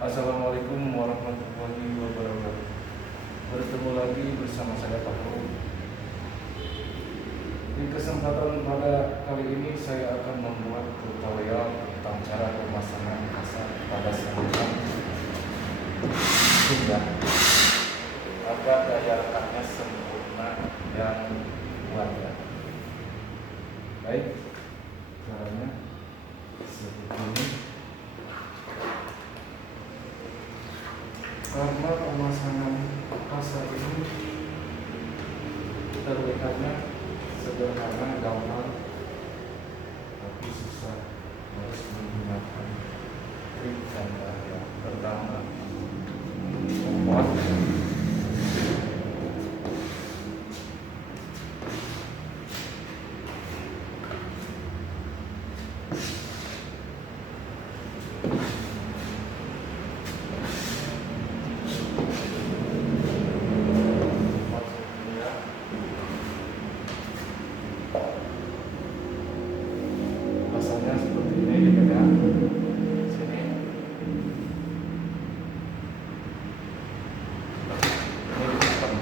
Assalamualaikum warahmatullahi wabarakatuh. Bertemu lagi bersama saya Pak Ru. Di kesempatan pada kali ini saya akan membuat tutorial tentang cara pemasangan pasang pada sambungan hingga agar daya lekatnya sempurna dan kuat ya. Baik, caranya seperti ini. Karena pemasangan pasar ini terlihatnya sederhana, gampang, tapi susah, harus menggunakan trik dan yang pertama membuat pasangnya seperti ini gitu ya. Sini ini ditekan,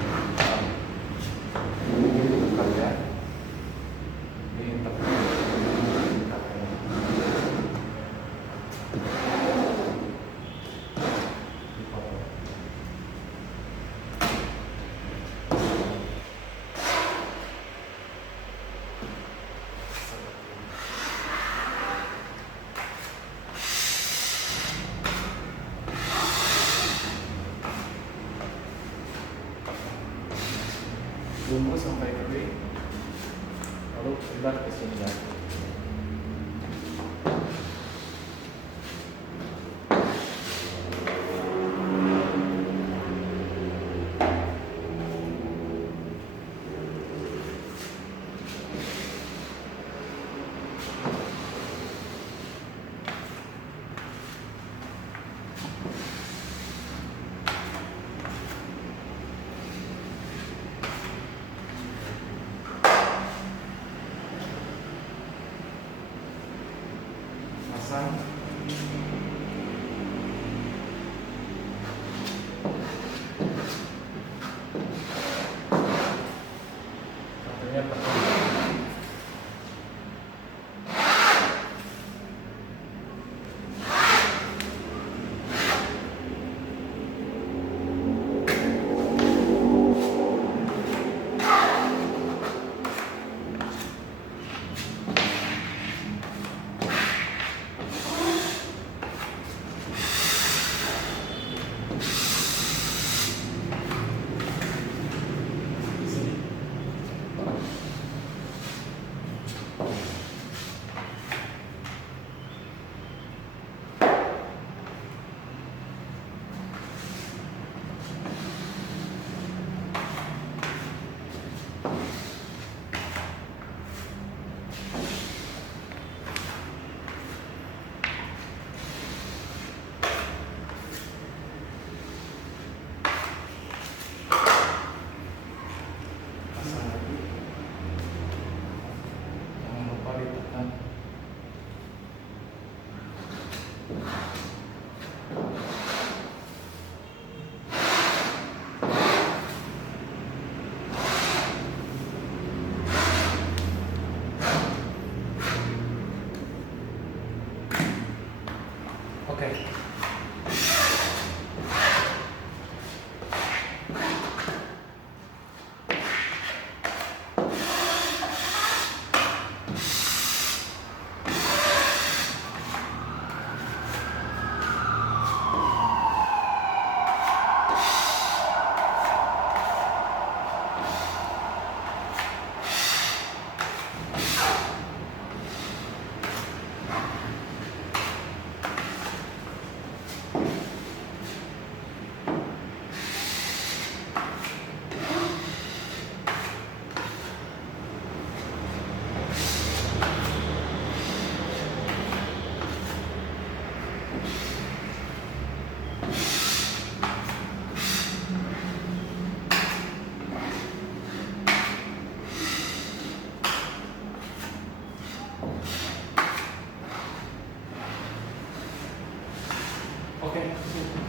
ini ditekan ya, ditekan. Tunggu sampai kering, lalu sebar ke sini ya. Pasang. Satunya tekan. Pasang lagi. Jangan lupa ditekan. Oke. Oke, sip.